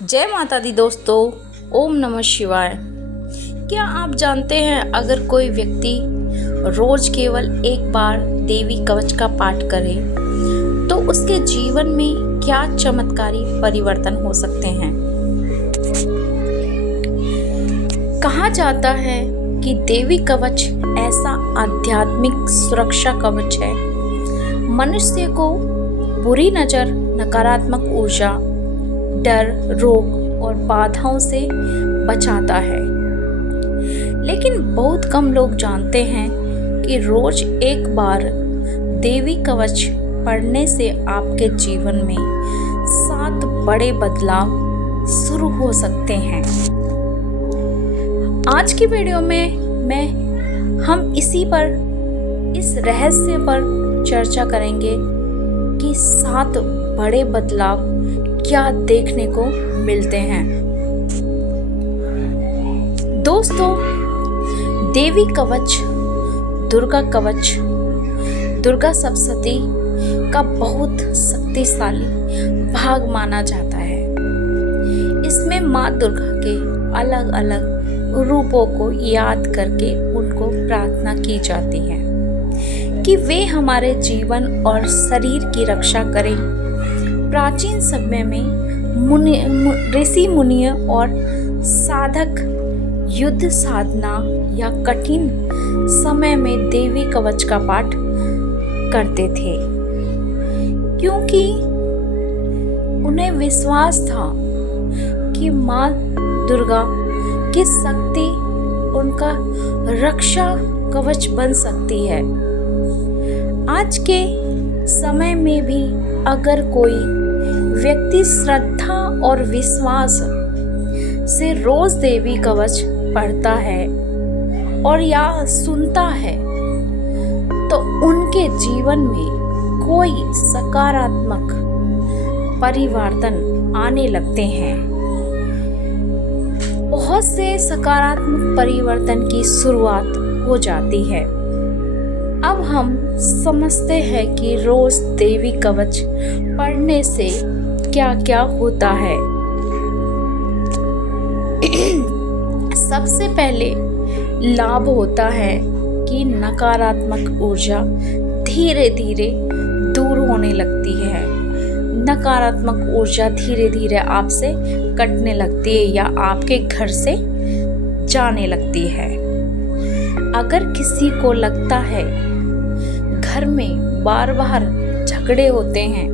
जय माता दी दोस्तों। ओम नमः शिवाय। क्या आप जानते हैं अगर कोई व्यक्ति रोज केवल एक बार देवी कवच का पाठ करे तो उसके जीवन में क्या चमत्कारी परिवर्तन हो सकते हैं। कहा जाता है कि देवी कवच ऐसा आध्यात्मिक सुरक्षा कवच है, मनुष्य को बुरी नज़र, नकारात्मक ऊर्जा, डर, रोग और बाधाओं से बचाता है। लेकिन बहुत कम लोग जानते हैं कि रोज एक बार देवी कवच पढ़ने से आपके जीवन में 7 बड़े बदलाव शुरू हो सकते हैं। आज की वीडियो में हम इस रहस्य पर चर्चा करेंगे कि 7 बड़े बदलाव क्या देखने को मिलते हैं। दोस्तों, देवी कवच, दुर्गा कवच, दुर्गा सप्तशती का बहुत शक्तिशाली भाग माना जाता है। इसमें माँ दुर्गा के अलग अलग रूपों को याद करके उनको प्रार्थना की जाती है कि वे हमारे जीवन और शरीर की रक्षा करें। प्राचीन समय में ऋषि मुनि और साधक युद्ध साधना या कठिन समय में देवी कवच का पाठ करते थे, क्योंकि उन्हें विश्वास था कि माँ दुर्गा की शक्ति उनका रक्षा कवच बन सकती है। आज के समय में भी अगर कोई व्यक्ति श्रद्धा और विश्वास से रोज देवी कवच पढ़ता है और या सुनता है तो उनके जीवन में कोई सकारात्मक परिवर्तन आने लगते हैं। बहुत से सकारात्मक परिवर्तन की शुरुआत हो जाती है। अब हम समझते हैं कि रोज देवी कवच पढ़ने से क्या क्या होता है। सबसे पहले लाभ होता है कि नकारात्मक ऊर्जा धीरे धीरे दूर होने लगती है। नकारात्मक ऊर्जा धीरे धीरे आपसे कटने लगती है या आपके घर से जाने लगती है। अगर किसी को लगता है घर में बार बार झगड़े होते हैं,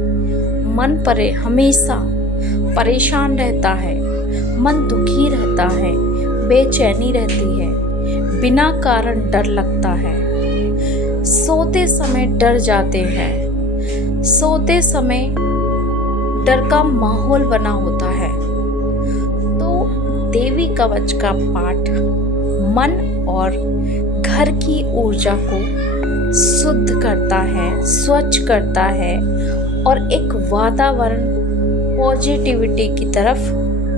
मन हमेशा परेशान रहता है, मन दुखी रहता है, बेचैनी रहती है, बिना कारण डर लगता है, सोते समय डर जाते हैं, सोते समय डर का माहौल बना होता है, तो देवी कवच का पाठ मन और घर की ऊर्जा को शुद्ध करता है, स्वच्छ करता है और एक वातावरण पॉजिटिविटी की तरफ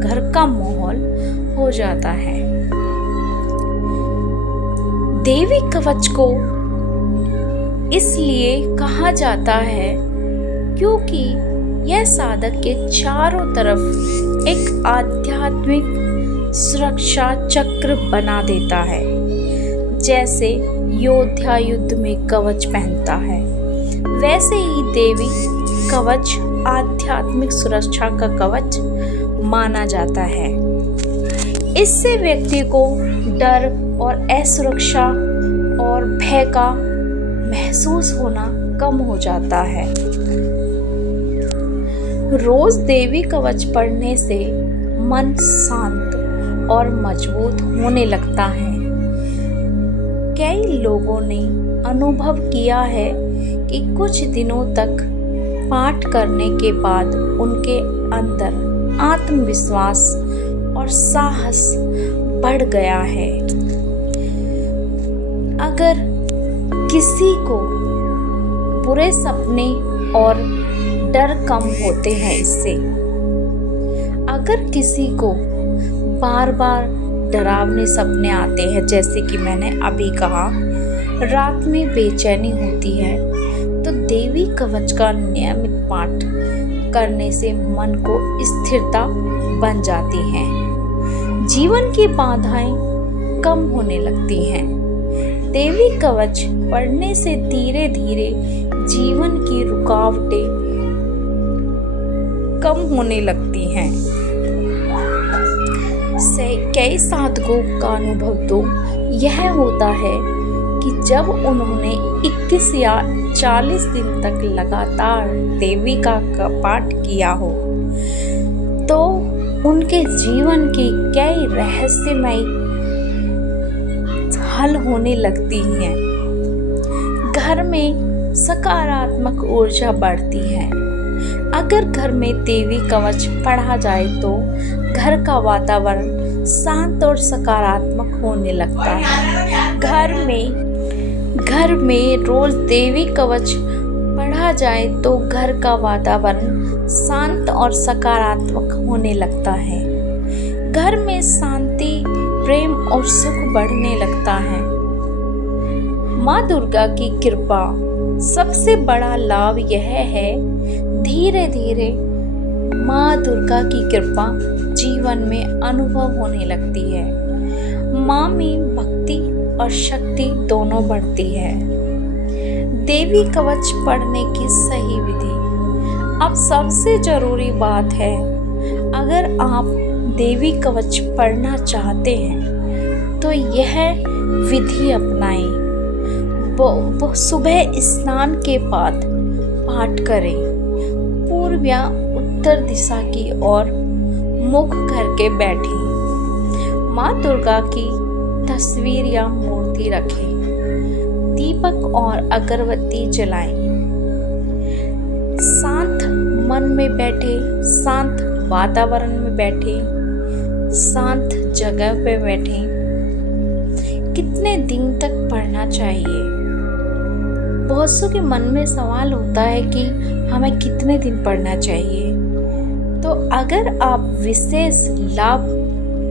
घर का माहौल हो जाता है। देवी कवच को इसलिए कहा जाता है क्योंकि यह साधक के चारों तरफ एक आध्यात्मिक सुरक्षा चक्र बना देता है। जैसे योद्धा युद्ध में कवच पहनता है, वैसे ही देवी कवच आध्यात्मिक सुरक्षा का कवच माना जाता है। इससे व्यक्ति को डर और असुरक्षा और भय का महसूस होना कम हो जाता है। रोज देवी कवच पढ़ने से मन शांत और मजबूत होने लगता है। कई लोगों ने अनुभव किया है कि कुछ दिनों तक पाठ करने के बाद उनके अंदर आत्मविश्वास और साहस बढ़ गया है। अगर किसी को बुरे सपने और डर कम होते हैं इससे। अगर किसी को बार बार डरावने सपने आते हैं, जैसे कि मैंने अभी कहा, रात में बेचैनी होती है, तो देवी कवच का नियमित पाठ करने से मन को स्थिरता बन जाती हैं। जीवन की बाधाएं कम होने लगती हैं। देवी कवच पढ़ने से धीरे धीरे जीवन की रुकावटें कम होने लगती हैं। कई साधकों का अनुभव तो यह होता है कि जब उन्होंने 21 या 40 दिन तक लगातार देविका का पाठ किया हो तो उनके जीवन की कई रहस्यमय हल होने लगती हैं। घर में सकारात्मक ऊर्जा बढ़ती है। अगर घर में देवी कवच पढ़ा जाए तो घर का वातावरण शांत और सकारात्मक होने लगता है। घर में रोज देवी कवच पढ़ा जाए तो घर का वातावरण शांत और सकारात्मक होने लगता है। घर में शांति, प्रेम और सुख बढ़ने लगता है। माँ दुर्गा की कृपा सबसे बड़ा लाभ यह है, धीरे धीरे माँ दुर्गा की कृपा जीवन में अनुभव होने लगती है। माँ में भक्ति और शक्ति दोनों बढ़ती है। देवी कवच पढ़ने की सही विधि। अब सबसे जरूरी बात है, अगर आप देवी कवच पढ़ना चाहते हैं तो यह विधि अपनाएं। वो सुबह स्नान के बाद पाठ करें। पूर्व या उत्तर दिशा की ओर मुख करके बैठें। माँ दुर्गा की तस्वीर या मूर्ति रखें। दीपक और अगरबत्ती जलाएं। शांत मन में बैठे, शांत वातावरण में बैठे, शांत जगह पे बैठे। कितने दिन तक पढ़ना चाहिए? बहुत सौ के मन में सवाल होता है कि हमें कितने दिन पढ़ना चाहिए। तो अगर आप विशेष लाभ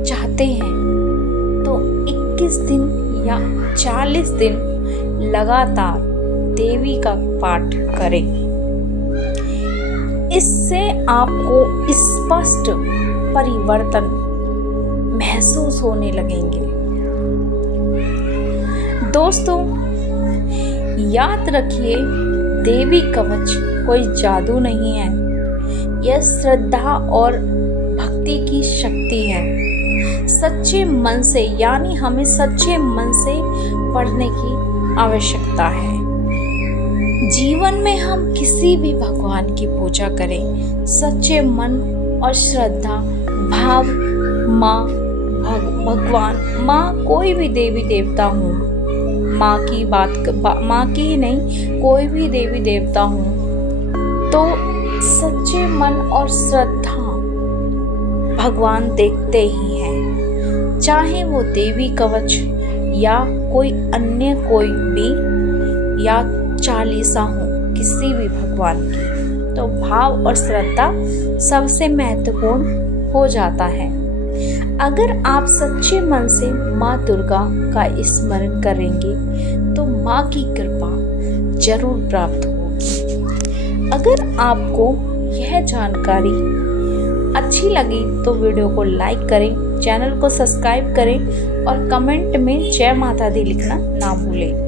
चाहते हैं तो 21 दिन या 40 दिन लगातार देवी का पाठ करें। इससे आपको स्पष्ट परिवर्तन महसूस होने लगेंगे। दोस्तों, याद रखिए, देवी कवच कोई जादू नहीं है। यह श्रद्धा और भक्ति की शक्ति है। सच्चे मन से, यानी हमें सच्चे मन से पढ़ने की आवश्यकता है। जीवन में हम किसी भी भगवान की पूजा करें, सच्चे मन और श्रद्धा भाव, माँ, भगवान, माँ, कोई भी देवी देवता हो, माँ की ही नहीं, कोई भी देवी देवता हो, तो सच्चे मन और श्रद्धा भगवान देखते ही हैं। चाहे वो देवी कवच या कोई अन्य कोई भी या चालीसा हो किसी भी भगवान की, तो भाव और श्रद्धा सबसे महत्वपूर्ण हो जाता है। अगर आप सच्चे मन से माँ दुर्गा का स्मरण करेंगे तो माँ की कृपा जरूर प्राप्त होगी। अगर आपको यह जानकारी अच्छी लगी तो वीडियो को लाइक करें, चैनल को सब्सक्राइब करें और कमेंट में जय माता दी लिखना ना भूलें।